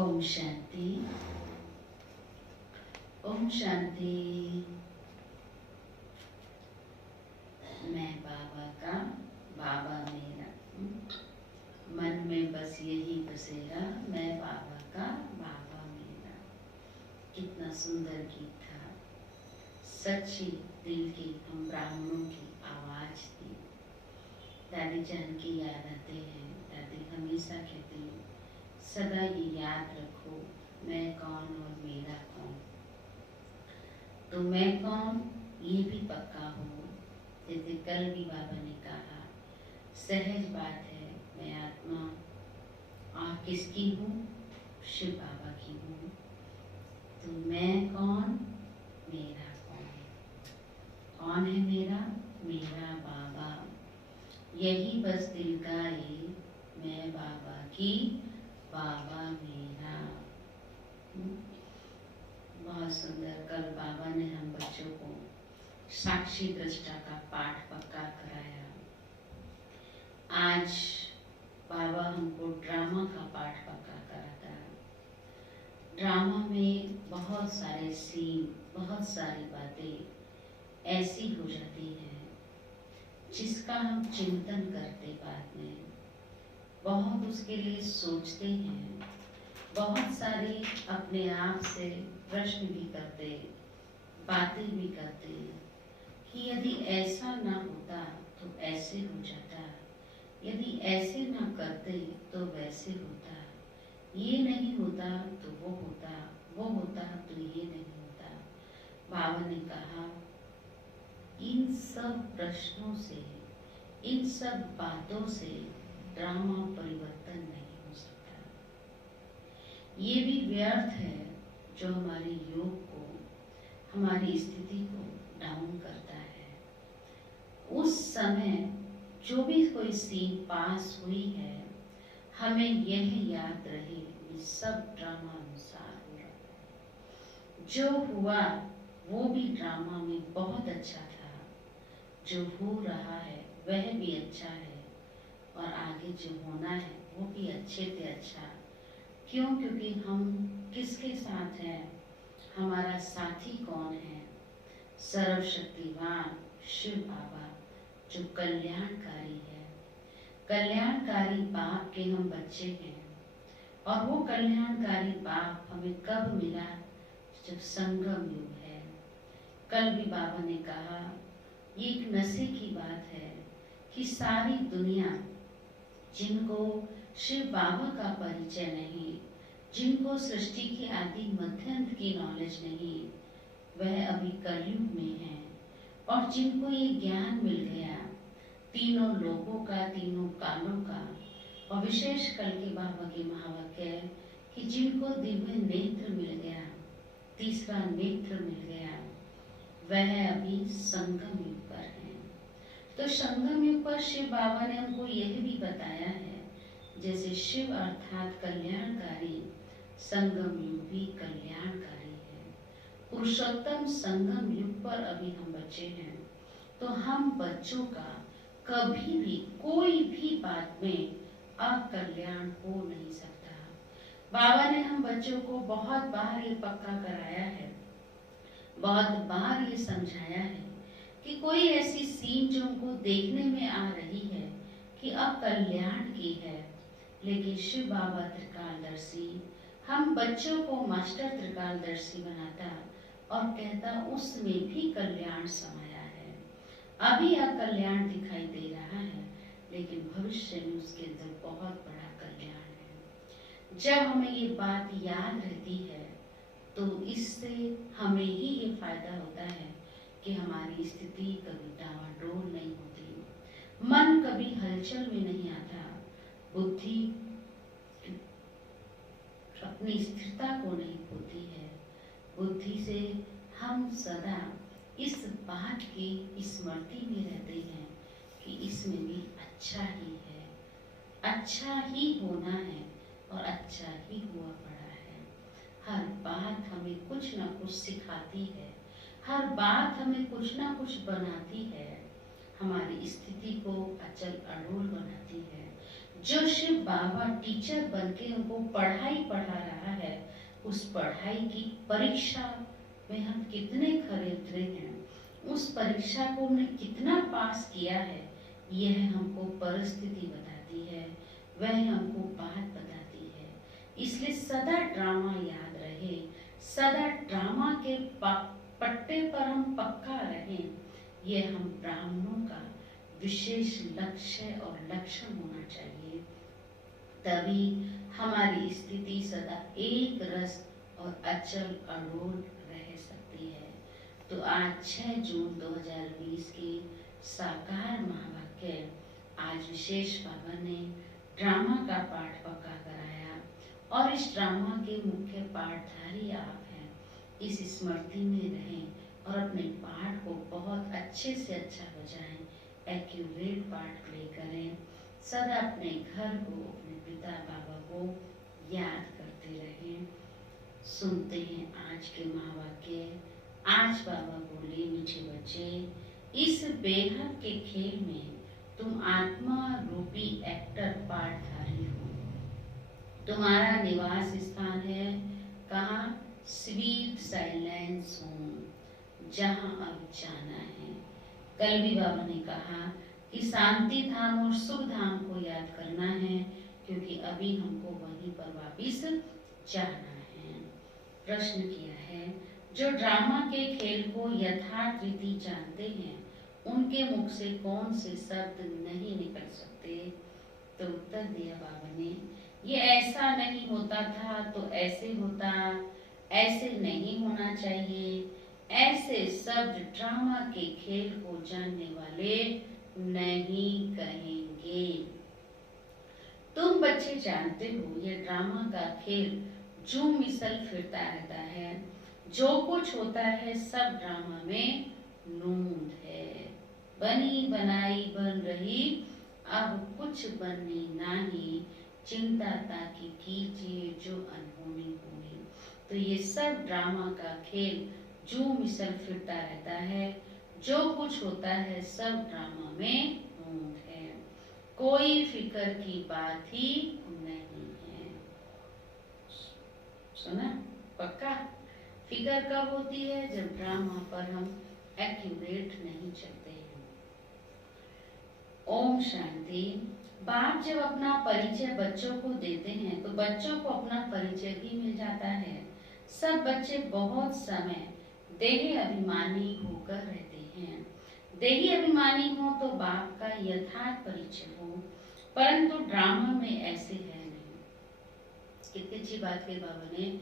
ओम शांति। ओम शांति। मैं बाबा का, बाबा मेरा। मन में बस यही बसेरा, मैं बाबा का, बाबा मेरा। कितना सुंदर गीत था। सच्ची दिल की हम ब्राह्मणों की आवाज थी। दादी जान की याद आते हैं। दादी हमेशा कहती हैं, सदा ये याद रखो, मैं कौन और मेरा कौन। तो मैं कौन ये भी पक्का हो। जैसे कल भी बाबा ने कहा, सहज बात है, मैं आत्मा और किसकी हूँ? शिव बाबा की हूँ। तो मैं कौन, मेरा कौन। कौन है मेरा? मेरा बाबा। यही बस दिल का ये, मैं बाबा की, बाबा मेरा। बहुत सुंदर। कल बाबा ने हम बच्चों को साक्षी दृष्टा का पाठ पक्का कराया। आज बाबा हमको ड्रामा का पाठ पक्का कराता। ड्रामा में बहुत सारे सीन, बहुत सारी बातें ऐसी हो जाती हैं जिसका हम चिंतन करते बाद में, बहुत उसके लिए सोचते हैं, बहुत सारी अपने आप से प्रश्न भी करते, बातें भी करते कि यदि ऐसा ना होता तो ऐसे हो जाता, यदि ऐसे ना करते तो वैसे होता, ये नहीं होता तो वो होता, वो होता तो ये नहीं होता। बाबा ने कहा, इन सब प्रश्नों से, इन सब बातों से ड्रामा परिवर्तन नहीं हो सकता। ये भी व्यर्थ है जो हमारे योग को, हमारी स्थिति को डाउन करता है। उस समय जो भी कोई सीन पास हुई है, हमें यह याद रहे, ये सब ड्रामा अनुसार हो रहा है। जो हुआ वो भी ड्रामा में बहुत अच्छा था, जो हो रहा है वह भी अच्छा है, और आगे जो होना है वो भी अच्छे से अच्छा। क्यों? क्योंकि हम किसके साथ हैं? हमारा साथी कौन है? सर्वशक्तिवान शिव बाबा, जो कल्याणकारी है। कल्याणकारी बाप के हम बच्चे हैं, और वो कल्याणकारी बाप हमें कब मिला? जब संगम युग है। कल भी बाबा ने कहा, ये एक नशे की बात है कि सारी दुनिया, जिनको शिव बाबा का परिचय नहीं, जिनको सृष्टि के आदि मध्यांत की नॉलेज नहीं, वह अभी कलयुग में है। और जिनको ये ज्ञान मिल गया तीनों लोगों का, तीनों कालों का, और विशेष कल के बाबा के महावाक्य है कि जिनको दिव्य नेत्र मिल गया, तीसरा नेत्र मिल गया, वह अभी संगम युग पर है। तो संगम युग पर शिव बाबा ने हमको यह भी बताया है, जैसे शिव अर्थात कल्याणकारी, संगम युग भी कल्याणकारी है। पुरुषोत्तम संगम युग पर अभी हम बच्चे हैं, तो हम बच्चों का कभी भी कोई भी बात में अकल्याण हो नहीं सकता। बाबा ने हम बच्चों को बहुत बार ये पक्का कराया है, बहुत बार ये समझाया है कि कोई ऐसी सीन जो हमको देखने में आ रही है कि अकल्याण की है, लेकिन शिव बाबा त्रिकालदर्शी हम बच्चों को मास्टर त्रिकालदर्शी बनाता और कहता उसमें भी कल्याण समाया है। अभी अकल्याण दिखाई दे रहा है, लेकिन भविष्य में उसके अंदर बहुत बड़ा कल्याण है। जब हमें ये बात याद रहती है तो इससे हमें ही ये फायदा होता है कि हमारी स्थिति कभी डावाडोल नहीं होती, मन कभी हलचल में नहीं आता, बुद्धि अपनी स्थिरता को नहीं खोती है। बुद्धि से हम सदा इस बात की स्मृति में रहते हैं कि इसमें भी अच्छा ही है, अच्छा ही होना है, और अच्छा ही हुआ पड़ा है। हर बात हमें कुछ ना कुछ सिखाती है, हर बात हमें कुछ ना कुछ बनाती है, हमारी स्थिति को अचल अड़ोल बनाती है। जो शिव बाबा टीचर बनके उनको पढ़ाई पढ़ा रहा है, उस पढ़ाई की परीक्षा में हम कितने खरे उतरे हैं, उस परीक्षा को हमने कितना पास किया है, यह हमको परिस्थिति बताती है, वह हमको बात बताती है। इसलिए सदा ड्रामा याद रहे, सदा ड्रामा के पट्टे पर हम पक्का रहें। यह हम ब्राह्मणों का विशेष लक्ष्य और लक्षण होना चाहिए, तभी हमारी स्थिति सदा एक रस और अचल अड़ोल रह सकती है। तो आज 6 जून 2020 की साकार महावाक्य, आज विशेष बाबा ने ड्रामा का पाठ पक्का कराया और इस ड्रामा के मुख्य पाठधारी आप हैं। इस स्मृति में रहें और अपने पाठ को बहुत अच्छे से अच्छा बजाएं, एक्यूरेट पाठ प्ले करें, सदा अपने घर को, अपने पिता बाबा को याद करते रहें। सुनते हैं आज के महावाक्य। आज बाबा बोले, मीठे बच्चे, इस बेहद के खेल में तुम आत्मा रूपी एक्टर पाठधारी हो। तुम्हारा निवास स्थान है कहाँ? स्वीट साइलेंस होम, जहाँ अब जाना है। कल भी बाबा ने कहा कि शांति धाम और सुख धाम को याद करना है, क्योंकि अभी हमको वहीं पर वापिस जाना है। प्रश्न किया है, जो ड्रामा के खेल को यथार्थ रीति जानते हैं, उनके मुख से कौन से शब्द नहीं निकल सकते? तो उत्तर दिया बाबा ने, ये ऐसा नहीं होता था तो ऐसे होता, ऐसे नहीं होना चाहिए, ऐसे शब्द ड्रामा के खेल को जानने वाले नहीं कहेंगे। तुम बच्चे जानते हो, ये ड्रामा का खेल जो मिसल फिरता रहता है, जो कुछ होता है सब ड्रामा में नूंद है। बनी बनाई बन रही, अब कुछ बननी नहीं, चिंता ताकि कीजिए जो अनहोनी होनी। तो ये सब ड्रामा का खेल जो मिसल फिरता रहता है, जो कुछ होता है सब ड्रामा में नूंद है, कोई फिक्र की बात ही नहीं है। सुना? पक्का? फिक्र कब होती है? जब ड्रामा पर हम एक्यूरेट नहीं चलते हैं। ओम शांति। बाप जब अपना परिचय बच्चों को देते हैं तो बच्चों को अपना परिचय भी मिल जाता है। सब बच्चे बहुत समय देही अभिमानी होकर रहते हैं। देही अभिमानी हो तो बाप का यथार्थ परिचय हो, परंतु ड्रामा में ऐसे है नहीं। कितनी अच्छी बात कही बाबा ने।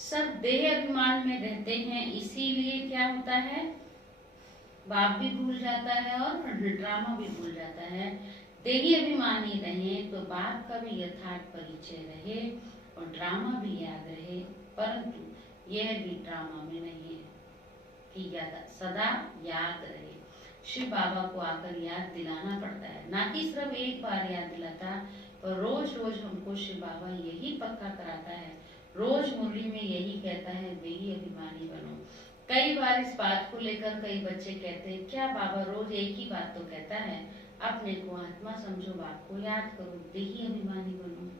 सब देह अभिमान में रहते हैं, इसीलिए क्या होता है, बाप भी भूल जाता है और ड्रामा भी भूल जाता है। देही अभिमानी रहे तो बाप का भी यथार्थ परिचय रहे और ड्रामा भी याद रहे, परंतु यह भी ड्रामा में नहीं है कि सदा याद रहे। शिव बाबा को आकर याद दिलाना पड़ता है, ना कि सिर्फ एक बार याद दिलाता, पर रोज रोज हमको शिव बाबा यही पक्का कराता है, रोज मुरली में यही कहता है, देही अभिमानी बनो। कई बार इस बात को लेकर कई बच्चे कहते हैं, क्या बाबा रोज एक ही बात तो कहता है, अपने को आत्मा समझो, बाप को याद करो, देही अभिमानी बनो।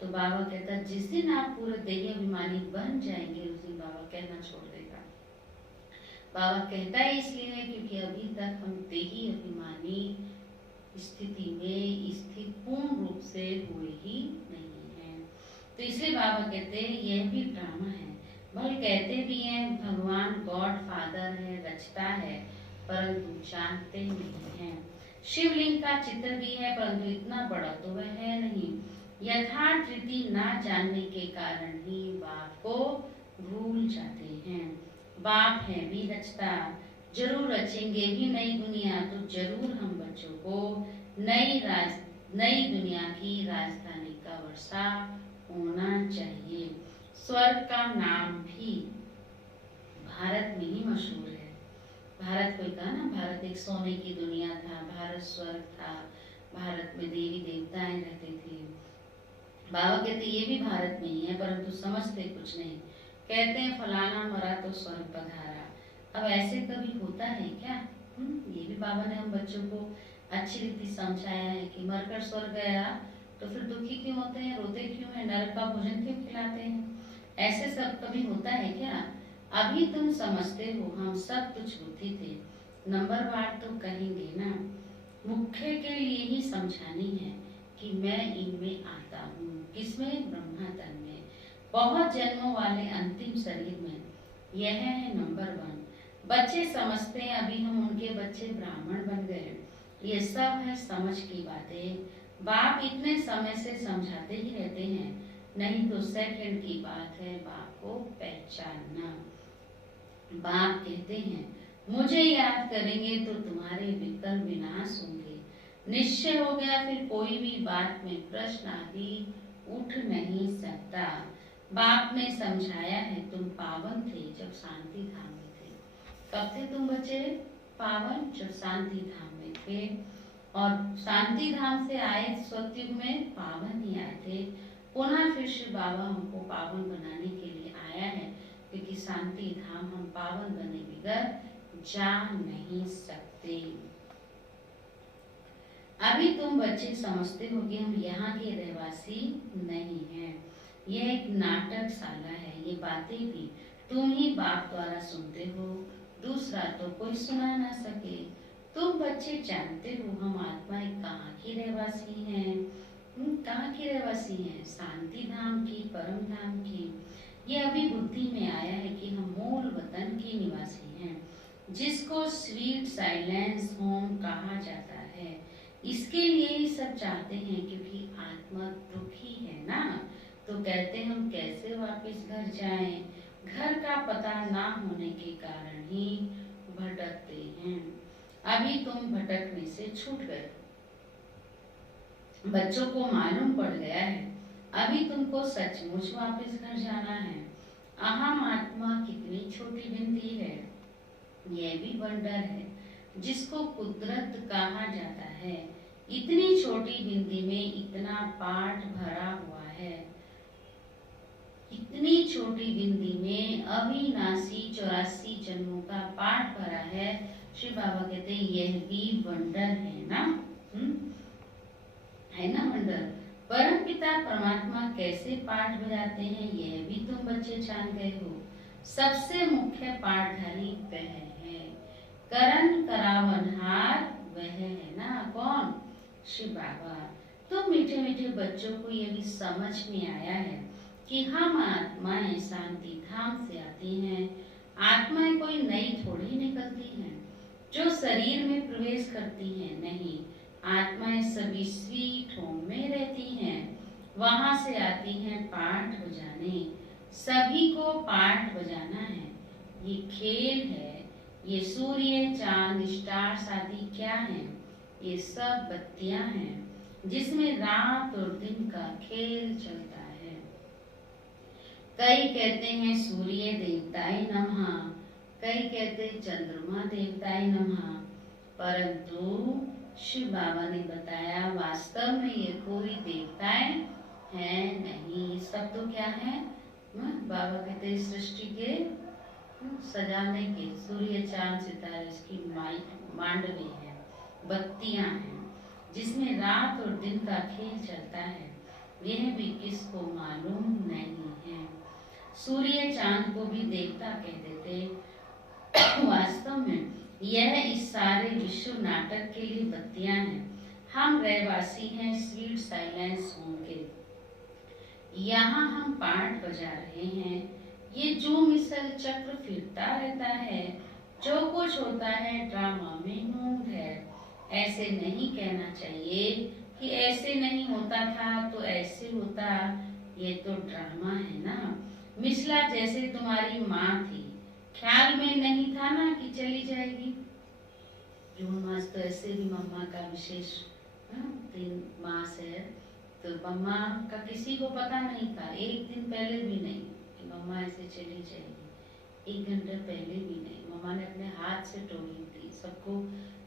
तो बाबा कहता है, जिस दिन आप पूरे देही अभिमानी बन जाएंगे, उस दिन बाबा कहना छोड़ देगा। बाबा कहता है इसलिए क्योंकि अभी तक हम देही अभिमानी स्थिति में स्थित पूर्ण रूप से हुए ही नहीं है। तो इसलिए बाबा कहते हैं यह भी ड्रामा है। भले कहते भी हैं भगवान गॉड फादर है, रचता है, परंतु जानते नहीं हैं। शिवलिंग का चित्र भी है, परंतु इतना बड़ा तो वह है नहीं। यथार्थ रीति ना जानने के कारण ही बाप को भूल जाते हैं। बाप है भी रचता, जरूर रचेंगे भी नई दुनिया, तो जरूर हम बच्चों को नई दुनिया की राजधानी का वर्षा होना चाहिए। स्वर्ग का नाम भी भारत में ही मशहूर है। भारत को कहा ना, भारत एक सोने की दुनिया था, भारत स्वर्ग था, भारत में देवी देवताएं रहते थे। बाबा कहते ये भी भारत में ही है, परंतु समझते कुछ नहीं। कहते हैं फलाना मरा तो स्वर्ग पधारा। अब ऐसे कभी होता है क्या? ये भी बाबा ने हम बच्चों को अच्छी रीति समझाया है कि मरकर स्वर्ग गया तो फिर दुखी क्यों होते हैं, रोते क्यों हैं, नरक का भोजन क्यों खिलाते हैं? ऐसे सब कभी होता है क्या? अभी तुम समझते हो हम सब तुच्छ बुद्धि थे। नंबरवार तो कहेंगे ना, मुख्य के लिए ही समझानी है कि मैं इनमें आता हूँ। किसमें? ब्रह्मातन में, बहुत जन्मों वाले अंतिम शरीर में। यह है नंबर 1। बच्चे समझते हैं अभी हम उनके बच्चे ब्राह्मण बन गए। ये सब है समझ की बातें। बाप इतने समय से समझाते ही रहते हैं, नहीं तो सेकंड की बात है बाप को पहचानना। बाप कहते हैं मुझे याद करेंगे तो तुम्हारे विकल विनाश होंगे। निश्चय हो गया, फिर कोई भी बात में प्रश्न आदि उठ नहीं सकता। बाप ने समझाया है तुम पावन थे जब शांति धाम में थे। कब थे तुम बच्चे पावन? जब शांति धाम में थे। और शांति धाम से आए सत्युग में पावन ही आए थे। पुनः फिर श्री बाबा हमको पावन बनाने के लिए आया है, क्योंकि शांति धाम हम पावन बने बगैर जा नहीं सकते। अभी तुम बच्चे समझते हो कि हम यहाँ के रहवासी नहीं हैं, यह एक नाटकशाला है। ये बातें भी तुम ही बाप द्वारा सुनते हो, दूसरा तो कोई सुना ना सके। तुम बच्चे जानते हो हम आत्माएं कहाँ की रहवासी हैं। कहाँ की रहवासी हैं? शांति धाम की, परम धाम की। ये अभी बुद्धि में आया है कि हम मूल वतन के निवासी हैं, जिसको स्वीट साइलेंस होम कहा जाता है। इसके लिए ही सब चाहते हैं, क्योंकि आत्मा दुखी है ना, तो कहते हैं हम कैसे वापस घर जाएं। घर का पता ना होने के कारण ही भटकते हैं। अभी तुम भटकने से छूट गए, बच्चों को मालूम पड़ गया है। अभी तुमको सचमुच वापस घर जाना है। अहम आत्मा कितनी छोटी बिंदी है, यह भी वंडर है, जिसको कुदरत कहा जाता है। इतनी छोटी बिंदी में इतना पाठ भरा हुआ है। इतनी छोटी बिंदी में अविनाशी 84 जन्मों का पाठ भरा है। श्री बाबा कहते हैं यह भी वंडर है ना, है ना वंडर। परम पिता परमात्मा कैसे पाठ बजाते हैं यह भी तुम बच्चे जान गए हो। सबसे मुख्य पाठधारी वह है, करण करावनहार वह है ना। कौन? श्री बाबा। तो मीठे मीठे बच्चों को यह भी समझ में आया है कि हम आत्माएं शांति धाम से आती हैं। आत्माएं कोई नई थोड़ी निकलती हैं जो शरीर में प्रवेश करती हैं, नहीं। आत्माएं सभी स्वीट होम में रहती हैं, वहां से आती हैं पाठ बजाने। सभी को पाठ बजाना है, ये खेल है। ये सूर्य चांद स्टार्स आदि क्या है? ये सब बत्तियां हैं जिसमें रात और दिन का खेल चलता है। कई कहते हैं सूर्य देवताय नमः, कई कहते चंद्रमा देवताय नमः, परंतु शिव बाबा ने बताया वास्तव में ये कोई देवताएं हैं नहीं। सब तो क्या है? बाबा कहते सृष्टि के सजाने के सूर्य चांद सितारे, इसकी मांडवी है, बत्तियां हैं जिसमें रात और दिन का खेल चलता है। यह भी किसको मालूम नहीं है। सूर्य चांद को भी देवता कह देते। वास्तव में यह इस सारे विश्व नाटक के लिए बत्तियां हैं। हम रहवासी हैं स्वीट साइलेंस होम के। यहाँ हम पाठ बजा रहे हैं। ये जो मिसल चक्र फिरता रहता है, जो कुछ होता है ड्रामा में मूड है। ऐसे नहीं कहना चाहिए कि ऐसे नहीं होता था तो ऐसे होता, ये तो ड्रामा है ना। मिसला जैसे तुम्हारी माँ थी, ख्याल में नहीं था ना कि चली जाएगी। जून मास तो ऐसे भी मम्मा का विशेष 3 मास है, तो मम्मा का किसी को पता नहीं था, एक दिन पहले भी नहीं कि मम्मा ऐसे चली जाएगी। 1 घंटे पहले भी नहीं। मम्मा ने अपने हाथ से टोली थी, सबको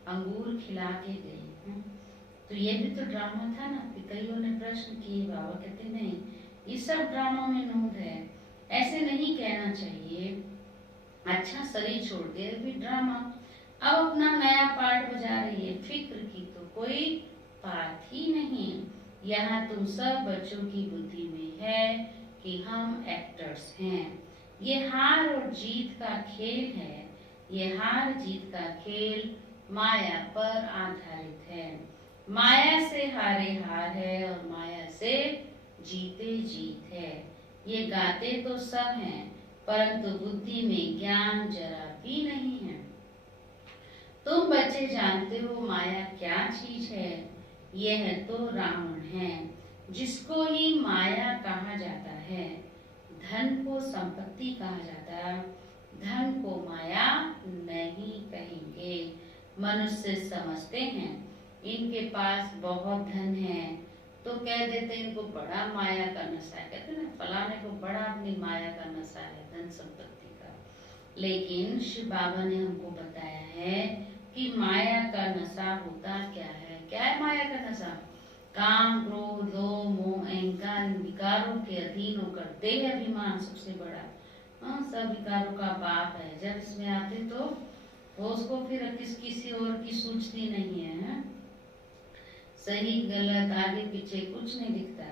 अंगूर खिला के गई। तो ये भी तो ड्रामा था ना। कईयों ने प्रश्न किए, बाबा कहते नहीं, ये सब ड्रामा में नूद है, ऐसे नहीं कहना चाहिए। अच्छा शरीर छोड़ के भी ड्रामा। अब अपना नया पार्ट बजा रही है, फिक्र की तो कोई बात ही नहीं। यहाँ तुम सब बच्चों की बुद्धि में है कि हम एक्टर्स हैं। ये हार और जीत का खेल है। ये हार जीत का खेल माया पर आधारित है। माया से हारे हार है और माया से जीते जीत है। ये गाते तो सब हैं, परंतु बुद्धि में ज्ञान जरा भी नहीं है। तुम बच्चे जानते हो माया क्या चीज है। यह तो रावण है, जिसको ही माया कहा जाता है। धन को संपत्ति कहा जाता है, धन को माया नहीं कहेंगे। मनुष्य समझते हैं इनके पास बहुत धन है, तो कह देते इनको बड़ा माया का नशा है। कहते ना फलाने को बड़ा अपनी माया का नशा है, धन संपत्ति का। लेकिन शिव बाबा ने हमको बताया है कि माया का नशा होता क्या है। क्या है माया का नशा? काम, क्रोध, लोभ, मोह, अहंकार, विकारों के अधीन होकर देह अभिमान सबसे बड़ा सब विकारों का बाप है। जब इसमें आते तो वो उसको फिर किसी और की सूझती नहीं है। सही गलत आगे पीछे कुछ नहीं दिखता।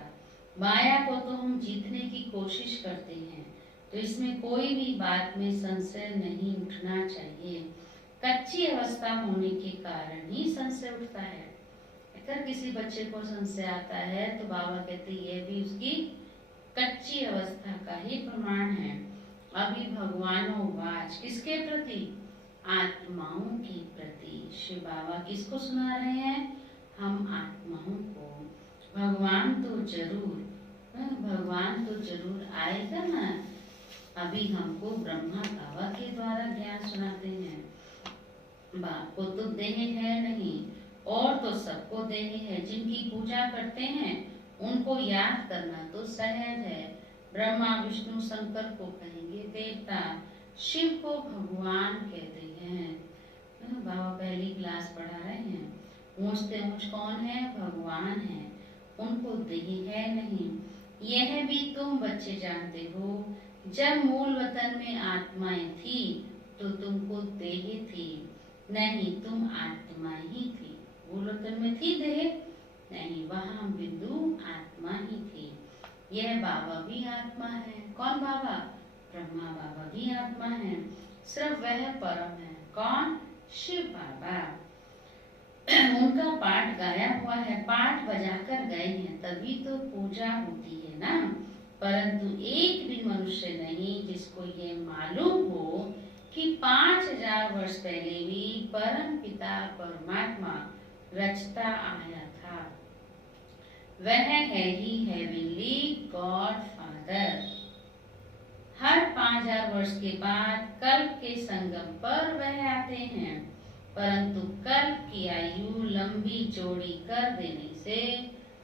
माया को तो हम जीतने की कोशिश करते हैं, तो इसमें कोई भी बात में संशय नहीं उठना चाहिए। कच्ची अवस्था होने के कारण ही संशय उठता है। अगर किसी बच्चे को संशय आता है तो बाबा कहते ये भी उसकी कच्ची अवस्था का ही प्रमाण है। अभी भगवानों वाच किसके प्रति? आत्माओं के प्रति। शिव बाबा किसको सुना रहे हैं? हम आत्माओं को। भगवान तो जरूर आएगा ना। अभी हमको ब्रह्मा बाबा के द्वारा ज्ञान सुनाते हैं। बाप को तो देह है नहीं, और तो सबको देह है। जिनकी पूजा करते हैं उनको याद करना तो सहज है। ब्रह्मा विष्णु शंकर को कहेंगे देवता, शिव को भगवान कहते हैं। बाबा पहली क्लास पढ़ा रहे हैं। ऊंचते ऊंच कौन है? भगवान है। उनको देह है नहीं। यह भी तुम बच्चे जानते हो। जब मूल वतन में आत्माएं थी तो तुमको देह थी नहीं, तुम आत्मा ही थी। मूल वतन में थी देह नहीं, वहां बिंदु आत्मा ही थी। यह बाबा भी आत्मा है। कौन बाबा? ब्रह्मा बाबा भी आत्मा है। सिर्फ वह परम है। कौन? शिव बाबा। उनका पाठ गाया हुआ है, पाठ बजाकर गए हैं, तभी तो पूजा होती है ना। परंतु एक भी मनुष्य नहीं जिसको ये मालूम हो कि 5000 वर्ष पहले भी परम पिता परमात्मा रचता आया था। वह है ही हेवनली गॉड फादर। हर 5000 वर्ष के बाद कल्प के संगम पर वह आते हैं, परंतु कल्प की आयु लंबी चौड़ी कर देने से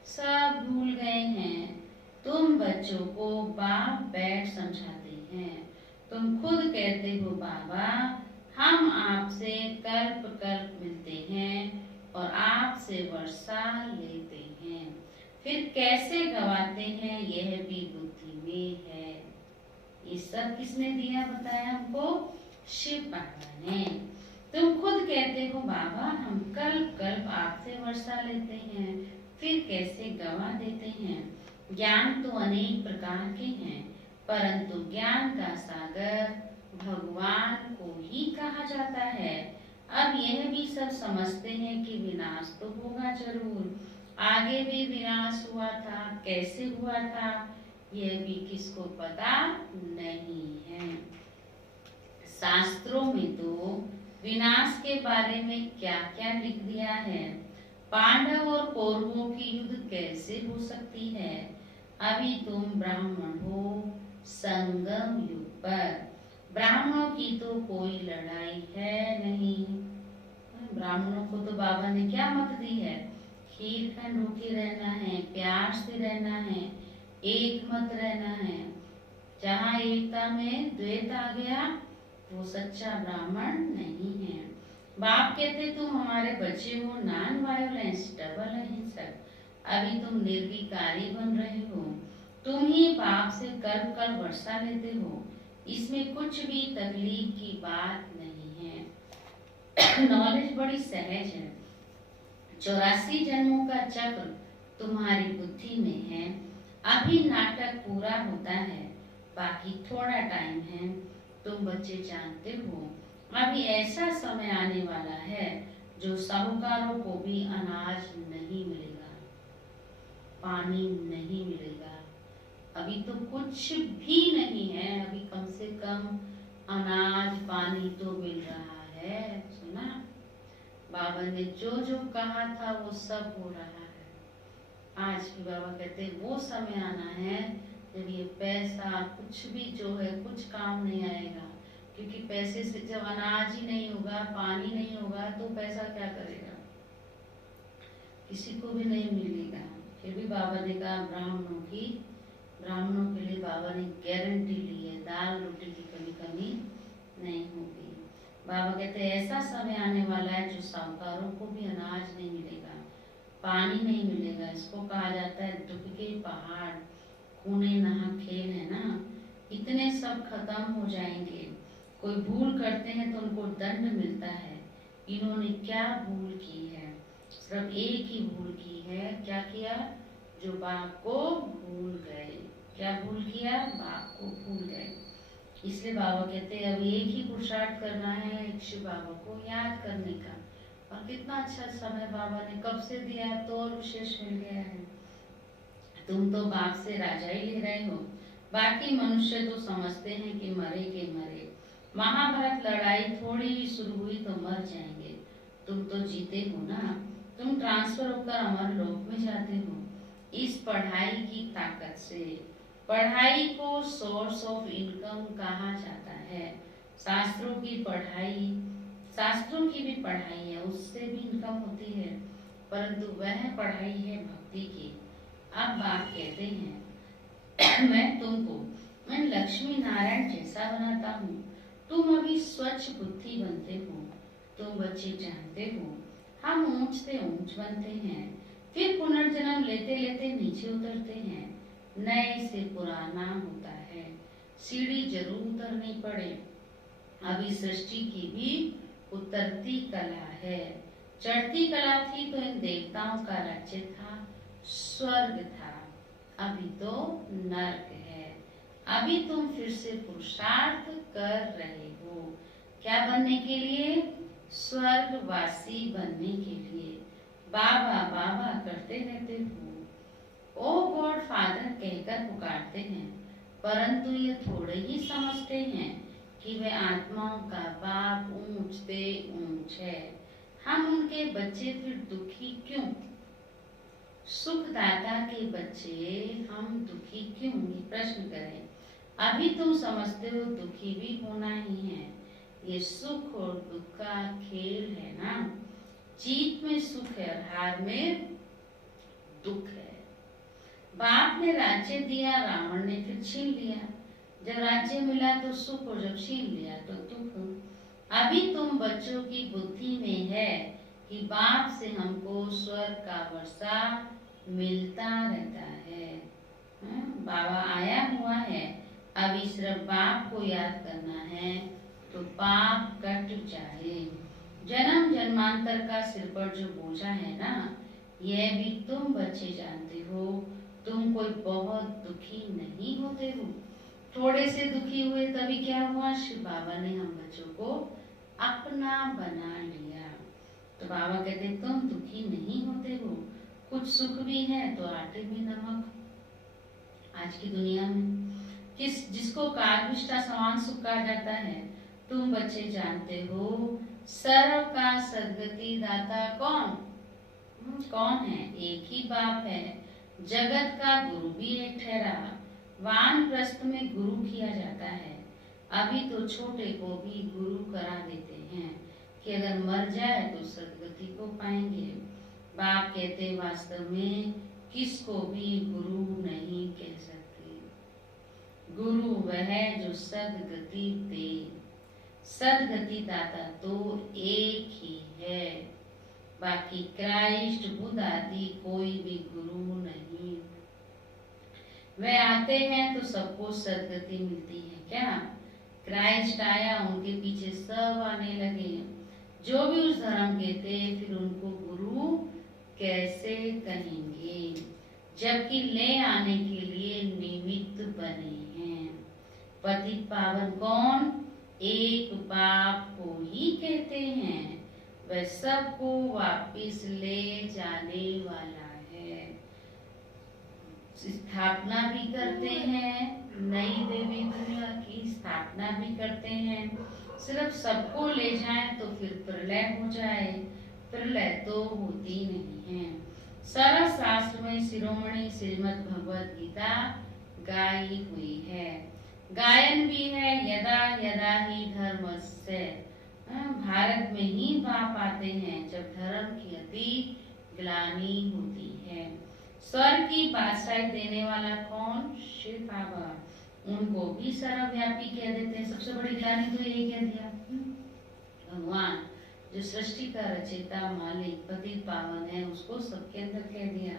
सब भूल गए हैं। तुम बच्चों को बाप बैठ समझाते हैं। तुम खुद कहते हो बाबा हम आपसे कल्प कल्प मिलते हैं और आपसे वर्षा लेते हैं, फिर कैसे गवाते हैं यह भी बुद्धि में है। ये सब किसने दिया बताया हमको? शिव बाबा ने। तुम खुद कहते हो बाबा हम कल्प कल्प आपसे वर्षा लेते हैं, फिर कैसे गवा देते हैं। ज्ञान तो अनेक प्रकार के हैं, परंतु ज्ञान का सागर भगवान को ही कहा जाता है। अब यह भी सब समझते हैं कि विनाश तो होगा जरूर। आगे भी विनाश हुआ था, कैसे हुआ था यह भी किसको पता नहीं है। शास्त्रों में तो विनाश के बारे में क्या क्या लिख दिया है। पांडव और कौरवों की युद्ध कैसे हो सकती है। अभी तुम ब्राह्मण हो संगम युग पर। ब्राह्मणों की तो कोई लड़ाई है नहीं। ब्राह्मणों को तो बाबा ने क्या मत दी है? खीर खंड होके रहना है, प्यार से रहना है, एक मत रहना है। जहाँ एकता में द्वैत आ गया वो सच्चा ब्राह्मण नहीं है। बाप कहते तुम हमारे बच्चे हो, नॉन वायोलेंस, डबल अहिंसक। अभी तुम निर्विकारी बन रहे हो। तुम ही बाप से कर्म कर वर्षा लेते हो। इसमें कुछ भी तकलीफ की बात नहीं है। नॉलेज बड़ी सहज है। 84 जन्मों का चक्र तुम्हारी बुद्धि में है। अभी नाटक पूरा होता है, बाकी थोड़ा टाइम है। तुम बच्चे जानते हो अभी ऐसा समय आने वाला है जो साहूकारों को भी अनाज नहीं मिलेगा, पानी नहीं मिलेगा। अभी तो कुछ भी नहीं है, अभी कम से कम अनाज पानी तो मिल रहा है। सुना, बाबा ने जो जो कहा था वो सब हो रहा है। आज भी बाबा कहते वो समय आना है जब ये पैसा कुछ भी जो है कुछ काम नहीं आएगा, क्योंकि पैसे से जब अनाज ही नहीं होगा, पानी नहीं होगा, तो पैसा क्या करेगा, किसी को भी नहीं मिलेगा। फिर भी बाबा ने कहा ब्राह्मणों के लिए बाबा ने गारंटी ली है, दाल रोटी की कमी नहीं होगी। बाबा कहते हैं ऐसा समय आने वाला है जो साहूकारों को भी अनाज नहीं मिलेगा, पानी नहीं मिलेगा। इसको कहा जाता है दुख के पहाड़, खूने नहा खेल है ना, इतने सब खत्म हो जाएंगे। कोई भूल करते हैं तो उनको दंड मिलता है। इन्होंने क्या भूल की है? सिर्फ एक ही भूल की है। क्या किया? जो बाप को भूल गए। क्या भूल किया? बाप को भूल गए। इसलिए बाबा कहते हैं अब एक ही पुरुषार्थ करना है, एक शिव बाबा को याद करने का। और कितना अच्छा समय बाबा ने कब से दिया, तो और विशेष मिल गया है। तुम तो बाप से राजा ही ले रहे हो। बाकी मनुष्य तो समझते हैं कि मरे के मरे, महाभारत लड़ाई थोड़ी ही शुरू हुई तो मर जाएंगे। तुम तो जीते हो ना, तुम ट्रांसफर होकर अमर लोक में जाते हो इस पढ़ाई की ताकत से। पढ़ाई को सोर्स ऑफ इनकम कहा जाता है। शास्त्रों की भी पढ़ाई है, उससे भी इनकम होती है, परंतु वह पढ़ाई है भक्ति की। अब बाप कहते हैं मैं तुमको मैं लक्ष्मी नारायण जैसा बनाता हूँ, तुम अभी स्वच्छ बुद्धि बनते हो। तुम बच्चे जानते हो हम ऊंच से ऊंच बनते हैं, फिर पुनर्जन्म लेते लेते नीचे उतरते हैं, नए से पुराना होता है। सीढ़ी जरूर उतरनी पड़े। अभी सृष्टि की भी उतरती कला है। चढ़ती कला थी तो इन देवताओं का राज्य था, स्वर्ग था, अभी तो नरक है। अभी तुम फिर से पुरुषार्थ कर रहे हो। क्या बनने के लिए? स्वर्गवासी बनने के लिए। बाबा बाबा करते रहते हो, ओ गॉड फादर कहकर पुकारते हैं, परंतु ये थोड़े ही समझते हैं कि वे आत्माओं का बाप ऊंच से ऊंच है। हम उनके बच्चे फिर दुखी क्यों? सुखदाता के बच्चे हम दुखी क्यों? ये प्रश्न करें। अभी तुम समझते हो दुखी भी होना ही है, ये सुख और दुख का खेल है ना। जीत में सुख है और हार में दुख है। बाप ने राज्य दिया, रावण ने फिर छीन लिया। जब राज्य मिला तो सुख, और जब छीन लिया तो दुख। अभी तुम बच्चों की बुद्धि में है कि बाप से हमको स्वर्ग का वर्षा मिलता रहता है। बाबा आया हुआ है, अभी सिर्फ बाप को याद करना है तो पाप कट जाए। जन्म जन्मांतर का सिर पर जो बोझा है ना, यह भी तुम बच्चे जानते हो। तुम कोई बहुत दुखी नहीं होते हो। थोड़े से दुखी हुए तभी क्या हुआ? शिव बाबा ने हम बच्चों को अपना बना लिया। तो बाबा कहते तुम दुखी नहीं होते हो। कुछ सुख भी है तो आटे में नमक। आज की दुनिया में जिसको कालविष्टा समान सुख कहा जाता है, तुम बच्चे जानते हो सर्व का सद्गति दाता कौन है? एक ही बाप है। जगत का गुरु भी एक ठहरा। वानप्रस्थ में गुरु किया जाता है। अभी तो छोटे को भी गुरु करा देते हैं कि अगर मर जाए तो सद्गति को पाएंगे। बाप कहते वास्तव में किसको भी गुरु नहीं कह सकते। गुरु वह है जो सद्गति दे। सद्गति दाता तो एक ही है, बाकी क्राइस्ट बुद्ध आदि कोई भी गुरु नहीं। वे आते हैं तो सबको सद्गति मिलती है। क्या क्राइस्ट आया, उनके पीछे सब आने लगे, जो भी उस धर्म के थे, फिर उनको गुरु कैसे कहेंगे, जबकि ले आने के लिए निमित्त बने हैं। पतित पावन कौन? एक बाप को ही कहते हैं। वह सबको वापिस ले जाने वाला है। स्थापना भी करते हैं, नई देवी दुनिया की स्थापना भी करते हैं। सिर्फ सबको ले जाएं तो फिर प्रलय हो जाए, प्रलय तो होती नहीं है। सारा शास्त्र में शिरोमणि श्रीमद् भगवत गीता गाई हुई है। गायन भी है, यदा यदा ही धर्मस्य। भारत में ही बाप आते हैं जब धर्म की अति ग्लानि होती है। स्वर्ग की बादशाही देने वाला कौन? शिव बाबा। उनको भी सर्वव्यापी कह देते हैं। सबसे बड़ी ग्लानि तो यही कह दिया। भगवान जो सृष्टि का रचयिता, मालिक, पतित पावन है, उसको सबके अंदर कह दिया।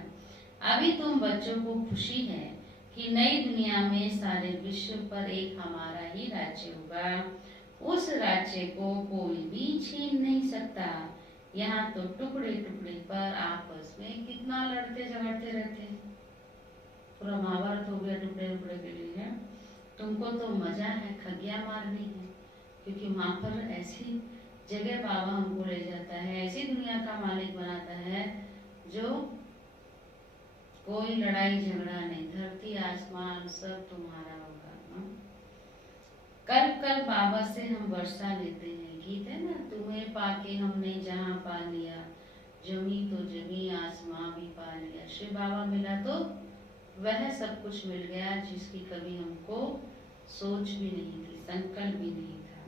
अभी तुम बच्चों को खुशी है कि नई दुनिया में सारे विश्व पर एक हमारा ही राज्य होगा। उस राज्य को कोई भी छीन नहीं सकता। यहाँ तो टुकड़े टुकड़े पर आपस में कितना लड़ते झगड़ते रहते हैं। पूरा महाभारत हो गया टुकड़े टुकड़े के लिए है। तुमको तो मजा है खगिया मारनी है, क्योंकि वहां पर ऐसी जगह बाबा हमको ले जाता है, ऐसी दुनिया का मालिक बनाता है जो कोई लड़ाई झगड़ा नहीं, धरती आसमान सब तुम्हारा होगा। कल कल बाबा से हम वर्षा लेते हैं, गीत है ना, तुम्हें पाके हमने जहाँ पा लिया, जमी तो जमी आसमां भी पा लिया। शिव बाबा मिला तो वह सब कुछ मिल गया जिसकी कभी हमको सोच भी नहीं थी, संकल्प भी नहीं था।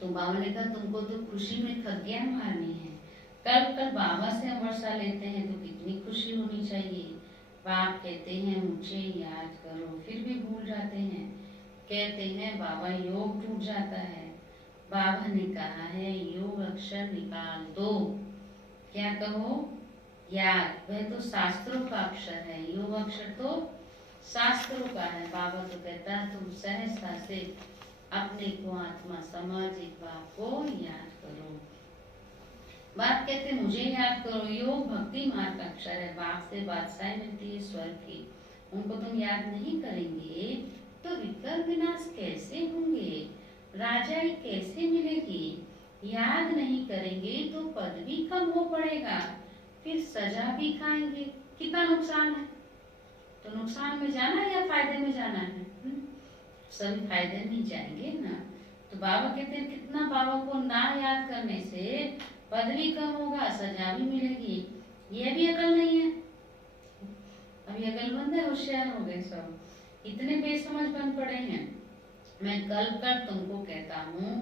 तो बाबा ने कहा तुमको तो खुशी में खगिया मारनी है। कल कल बाबा से हम वर्षा लेते हैं तो कितनी खुशी होनी चाहिए। बाप कहते हैं मुझे याद करो, फिर भी भूल जाते हैं। कहते हैं बाबा योग टूट जाता है। बाबा ने कहा है योग अक्षर निकाल दो। क्या कहो? याद। वह तो शास्त्रों का अक्षर है, योग अक्षर तो शास्त्रों का है। बाबा तो कहता है तुम सहजता से अपने को आत्मा समझ एक बाप को याद करो। बाप कहते मुझे याद करो। योग भक्ति मार्ग का अक्षर है। बाप से बादशाही मिलती है स्वर्ग की, उनको तुम याद नहीं करेंगे तो विकल्प विनाश कैसे होंगे, राजाई कैसे मिलेगी। याद नहीं करेंगे तो पद भी कम हो पड़ेगा, फिर सजा भी खाएंगे। कितना नुकसान है। तो नुकसान में जाना है या फायदे में जाना है? सभी फायदे में जाएंगे ना। तो बाबा कहते हैं कितना बाबा को ना याद करने से पद भी कम होगा, सजा भी मिलेगी। ये भी अकल नहीं है। अभी अकलमंद है, होशियार हो गए सब, इतने बेसमझ बन पड़े हैं। मैं कल कर तुमको कहता हूँ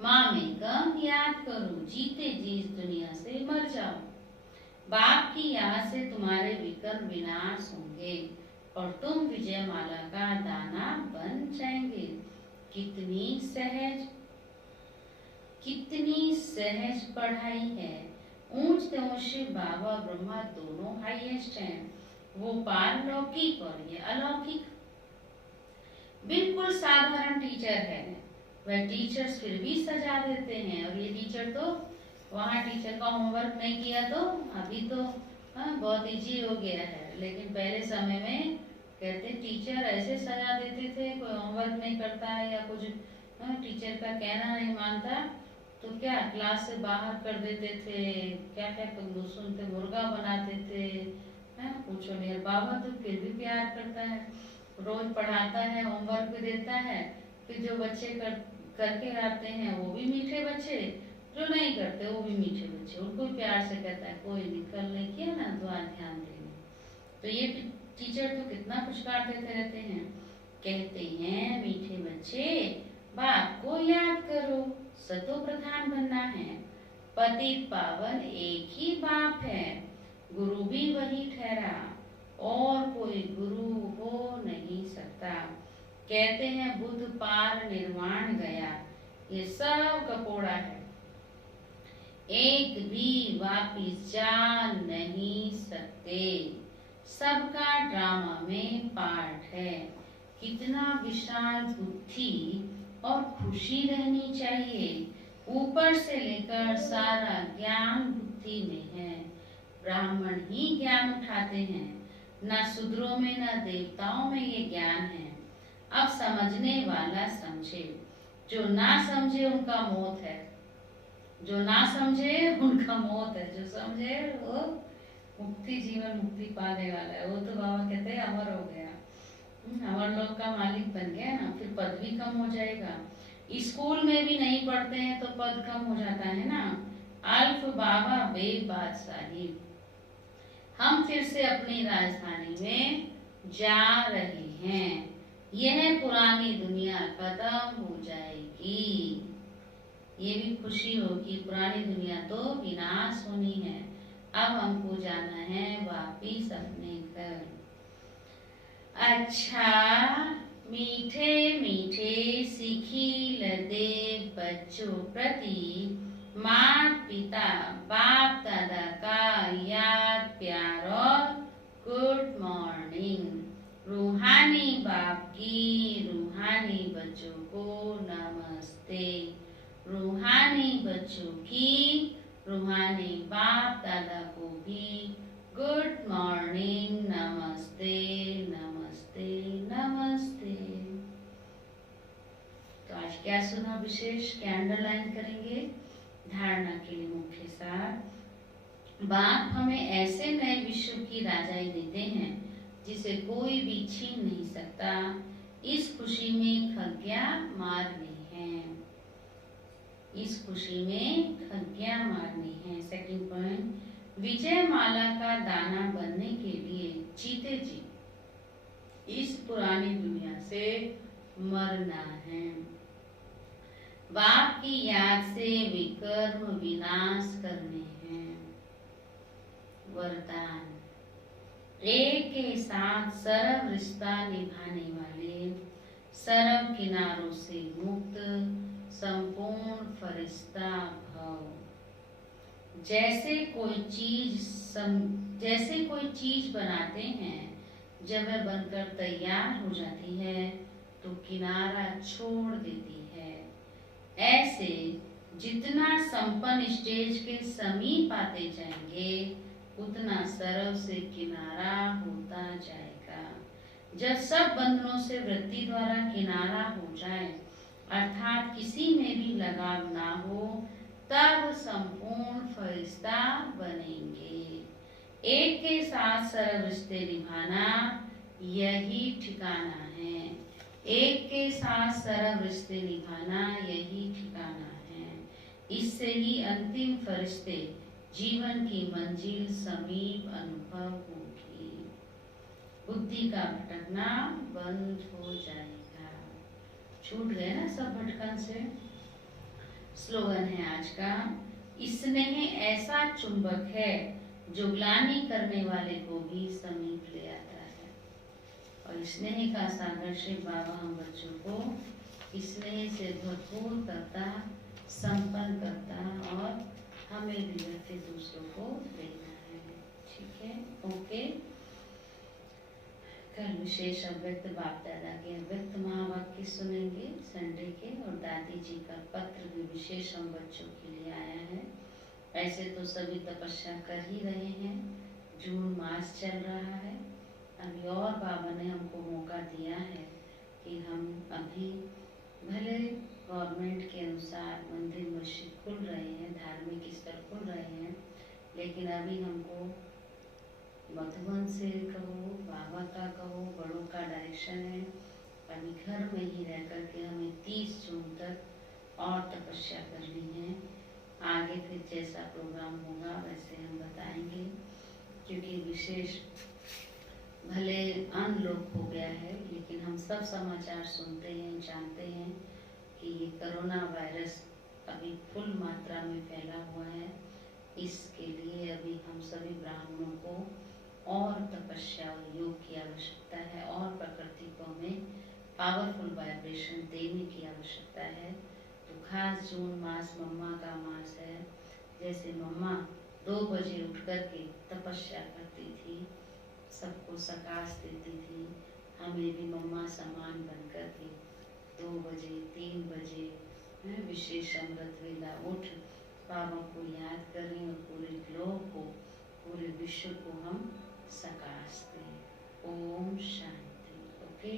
माँ में कम याद करो, जीते जी इस दुनिया से मर जाओ। बाप की याद से तुम्हारे विकर्म विनाश होंगे और तुम विजय माला का दाना बन जाएंगे। कितनी सहज पढ़ाई है। ऊंच से बाबा ब्रह्मा दोनों हाईएस्ट हैं। वो पारलौकिक और ये अलौकिक। बिल्कुल साधारण टीचर है, वह टीचर्स फिर भी सजा देते हैं। और ये टीचर तो वहाँ टीचर का होमवर्क नहीं किया तो अभी तो बहुत इजी हो गया है, लेकिन पहले समय में कहते टीचर ऐसे सजा देते थे। कोई होमवर्क नहीं करता है या कुछ टीचर का कहना नहीं मानता तो क्या क्लास से बाहर कर देते थे, क्या क्या सुनते मुर्गा बनाते थे। पूछो नहीं। बाबा तो फिर भी प्यार करता है, रोज पढ़ाता है, होमवर्क भी देता है। फिर जो बच्चे करके आते हैं वो भी मीठे बच्चे, जो नहीं करते वो भी मीठे बच्चे, उनको प्यार से कहता है कोई निकल नहीं किया ना दुआ ध्यान देना। तो ये टीचर तो कितना पुरस्कार देते रहते हैं। कहते हैं मीठे बच्चे बाप को याद करो, सतो प्रधान बनना है। पतित पावन एक ही बाप है, गुरु भी वही ठहरा, और कोई गुरु हो नहीं सकता। कहते हैं बुद्ध पार निर्वाण गया, ये सब कपोड़ा है, एक भी वापिस जा नहीं सकते। सबका ड्रामा में पार्ट है। कितना विशाल बुद्धि और खुशी रहनी चाहिए। ऊपर से लेकर सारा ज्ञान बुद्धि में है। ब्राह्मण ही ज्ञान उठाते हैं, न शूद्रों में न देवताओं में ये ज्ञान है। अब समझने वाला समझे, जो ना समझे उनका मौत है। जो ना समझे उनका मौत है, जो समझे वो मुक्ति, जीवन मुक्ति पाने वाला है। वो तो बाबा कहते हैं अमर हो गया, अमर लोक का मालिक बन गया ना। फिर पद भी कम हो जाएगा। स्कूल में भी नहीं पढ़ते हैं तो पद कम हो जाता है ना। अल्फ बाबा बेग बादशाही। हम फिर से अपनी राजधानी में जा रहे हैं। यह पुरानी दुनिया खत्म हो जाएगी। ये भी खुशी होगी, पुरानी दुनिया तो विनाश होनी है। अब हमको जाना है वापिस अपने घर। अच्छा, मीठे मीठे सीखी लदे बच्चों प्रति माता पिता बाप दादा का याद प्यार और गुड मॉर्निंग। रूहानी बाप की रूहानी बच्चों को नमस्ते। रूहानी बच्चों की रूहानी बाप दादा को भी गुड मॉर्निंग, नमस्ते नमस्ते नमस्ते। तो आज क्या सुना विशेष, क्या अंडरलाइन करेंगे? धारणा के लिए मुख्य सार, बाप हमें ऐसे नए विश्व की राजाई देते हैं जिसे कोई भी छीन नहीं सकता। इस खुशी में खग्गियां मारनी है, इस खुशी में खग्गियां मारनी है। सेकंड पॉइंट, विजय माला का दाना बनने के लिए जीते जी इस पुरानी दुनिया से मरना है। बाप की याद से विकर्म विनाश करने हैं। वरदान, एक के साथ सरल रिश्ता निभाने वाले, सरल किनारों से मुक्त संपूर्ण फरिश्ता भव। जैसे कोई चीज बनाते हैं, जब वह बनकर तैयार हो जाती है तो किनारा छोड़ देती है। ऐसे जितना संपन्न स्टेज के समीप आते जाएंगे उतना सरल से किनारा होता जाएगा। जब सब बंधनों से वृत्ति द्वारा किनारा हो जाए, अर्थात किसी में भी लगाव ना हो, तब संपूर्ण फरिश्ता बनेंगे। एक के साथ सरल रिश्ते निभाना यही ठिकाना है। एक के साथ सरल रिश्ते निभाना यही ठिकाना है। इससे ही अंतिम फरिश्ते जीवन की मंजिल समीप अनुभव होगी। बुद्धि का भटकना बंद हो जाएगा। छूट गए ना सब भटकन से। स्लोगन है आज का, स्नेह ऐसा चुंबक है जो ग्लानि करने वाले को भी समीप ले आता है। और स्नेह का सागर शिव बाबा हम बच्चों को स्नेह से भरपूर करता, संपन्न करता और हमें भी वैसे दूसरों को देना है। ठीक है, ओके। कल विशेष अव्यक्त बाप दादा के अव्यक्त महावाक्य सुनेंगे संडे के, और दादी जी का पत्र भी विशेष हम बच्चों के लिए आया है। ऐसे तो सभी तपस्या कर ही रहे हैं, जून मास चल रहा है। अभी और बाबा ने हमको मौका दिया है कि हम अभी भले गवर्नमेंट के अनुसार मंदिर मस्जिद खुल रहे हैं, धार्मिक स्थल खुल रहे हैं, लेकिन अभी हमको मधुबन से कहो, बाबा का कहो, बड़ों का डायरेक्शन है अभी घर में ही रह कर के हमें 30 जून तक और तपस्या करनी है। आगे फिर जैसा प्रोग्राम होगा वैसे हम बताएंगे, क्योंकि विशेष भले अनलोक हो गया है, लेकिन हम सब समाचार सुनते हैं, जानते हैं कि ये कोरोना वायरस अभी फुल मात्रा में फैला हुआ है। इसके लिए अभी हम सभी ब्राह्मणों को और तपस्या और योग की आवश्यकता है, और प्रकृति को हमें पावरफुल वाइब्रेशन देने की आवश्यकता है। तो खास जून मास मम्मा का मास है। जैसे मम्मा 2 बजे उठ कर के तपस्या करती थी, सबको सकाश देती थी, हमें भी मम्मा समान बन कर के 2 बजे 3 बजे विशेष अमृत वेला उठ बाबा को याद करें और पूरे ग्लोब को पूरे विश्व को हम सकाशते हैं। ओम शांति। ओके,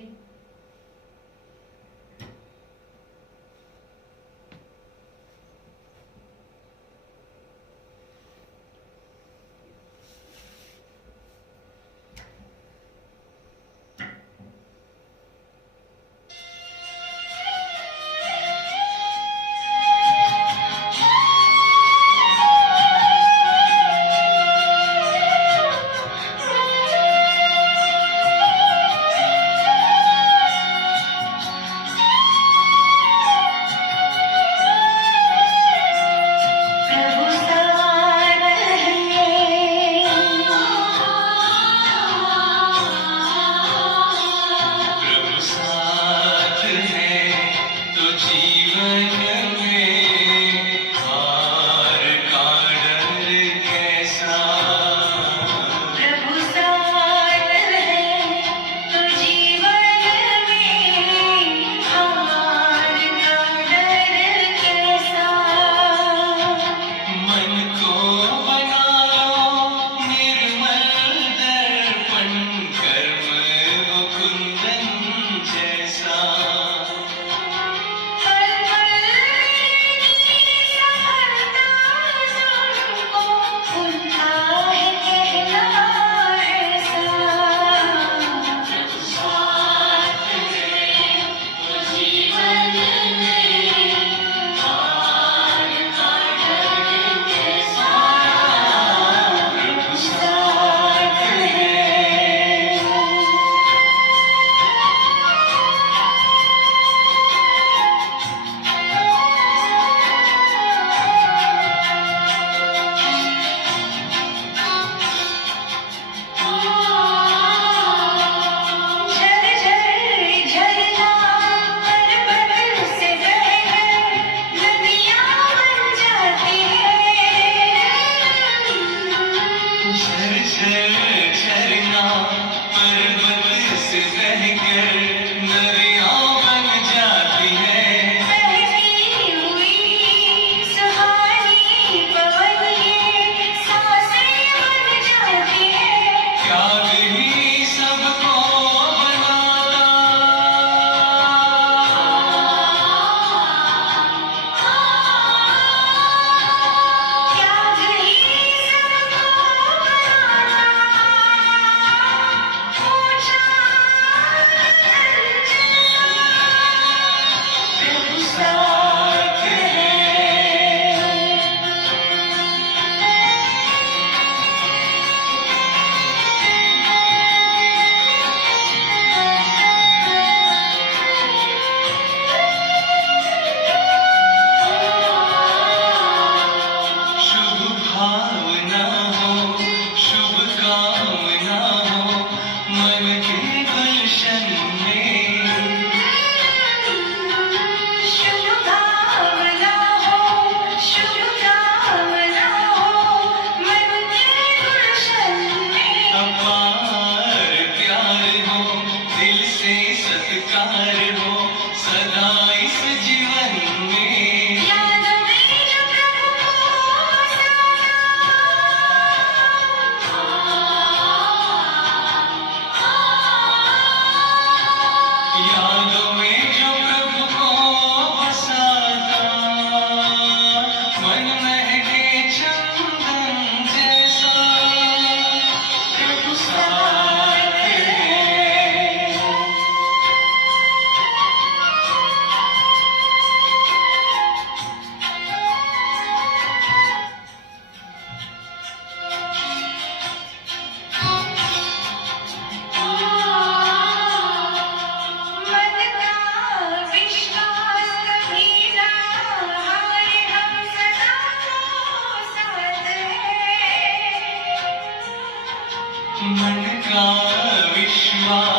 मन का विश्वास